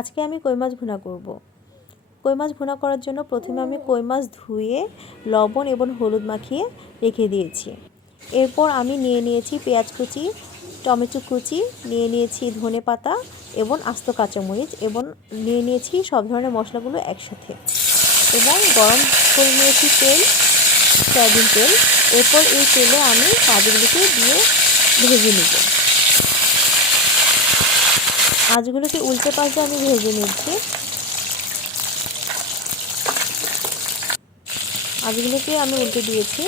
আজকে আমি কই মাছ ভুনা করব। কই মাছ ভুনা করার জন্য প্রথমে আমি কই মাছ ধুয়ে লবণ এবং হলুদ মাখিয়ে রেখে দিয়েছি। এরপর আমি নিয়ে নিয়েছি পেঁয়াজ কুচি, টমেটো কুচি, নিয়ে নিয়েছি ধনেপাতা এবং আস্ত কাঁচামরিচ, এবং নিয়ে নিয়েছি সব ধরনের মশলাগুলো একসাথে, এবং গরম করে নিয়েছি তেল, সয়াবিন তেল। এরপর এই তেলে আমি মাছগুলোকে দিয়ে ভেজে নেব। মাছগুলোকে উল্টে পাল্টে আমি ভেজে নিচ্ছি। মাছগুলোকে আমি উল্টে দিয়েছি।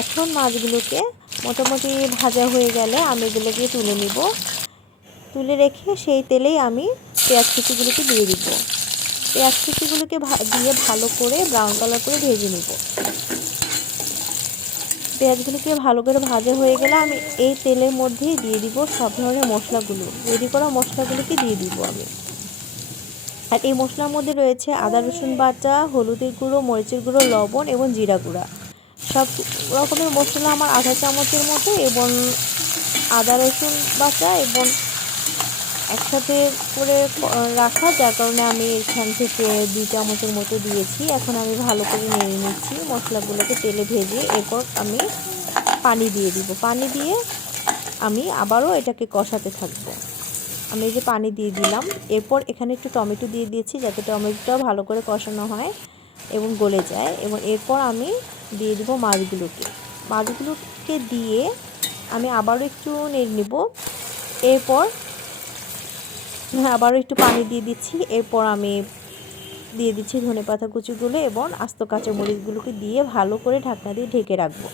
এখন মাছগুলোকে মোটামুটি ভাজা হয়ে গেলে আমি এগুলোকে তুলে নিব। তুলে রেখে সেই তেলেই আমি পেঁয়াজ কুচিগুলোকে দিয়ে দিব। পেঁয়াজ কুচিগুলোকে দিয়ে ভালো করে ব্রাউন কালার করে ভেজে নিব। পেঁয়াজগুলোকে ভালো করে ভাজা হয়ে গেলে আমি এই তেলের মধ্যেই দিয়ে দিব সব ধরনের মশলাগুলো। রেডি করা মশলাগুলোকে দিয়ে দিব আমি। আর এই মশলার মধ্যে রয়েছে আদা রসুন বাটা, হলুদের গুঁড়ো, মরিচের গুঁড়ো, লবণ এবং জিরা গুঁড়া। সব রকমের মশলা আমার আধা চামচের মতো, এবং আদা রসুন বাটা এবং একসাথে করে রাখা, যার কারণে আমি এখান থেকে 2 চামচের মতো দিয়েছি। এখন আমি ভালো করে নেড়ে নিচ্ছি মশলাগুলোকে তেলে ভেজে। এরপর আমি পানি দিয়ে দিব। পানি দিয়ে আমি আবারও এটাকে কষাতে থাকবো। আমি এই যে পানি দিয়ে দিলাম। এরপর এখানে একটু টমেটো দিয়ে দিয়েছি, যাতে টমেটোটাও ভালো করে কষানো হয় এবং গলে যায়। এবং এরপর আমি দিয়ে দিব মাছগুলোকে দিয়ে আমি আবারও একটু নেড়ে নেব। এরপর আবারও একটু পানি দিয়ে দিচ্ছি। এরপর আমি দিয়ে দিচ্ছি ধনেপাতা কুচিগুলো এবং আস্ত কাঁচামরিচগুলোকে দিয়ে ভালো করে ঢাকনা দিয়ে ঢেকে রাখবো।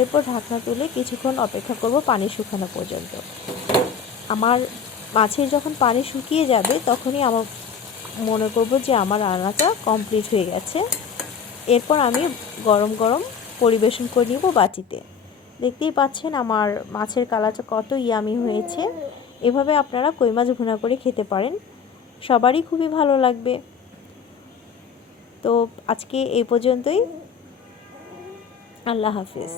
এরপর ঢাকনা তুলে কিছুক্ষণ অপেক্ষা করব পানি শুকানো পর্যন্ত। আমার মাছের যখন পানি শুকিয়ে যাবে তখনই আমার মনে করব যে আমার রান্নাটা কমপ্লিট হয়ে গেছে। এরপর আমি গরম গরম পরিবেশন করে নিব বাটিতে। দেখতেই পাচ্ছেন আমার মাছের কালারটা কত ইয়ামি হয়েছে। এভাবে আপনারা কই মাছ ভুনা করে খেতে পারেন, সবারই খুবই ভালো লাগবে। তো আজকে এই পর্যন্তই। আল্লাহ হাফেজ।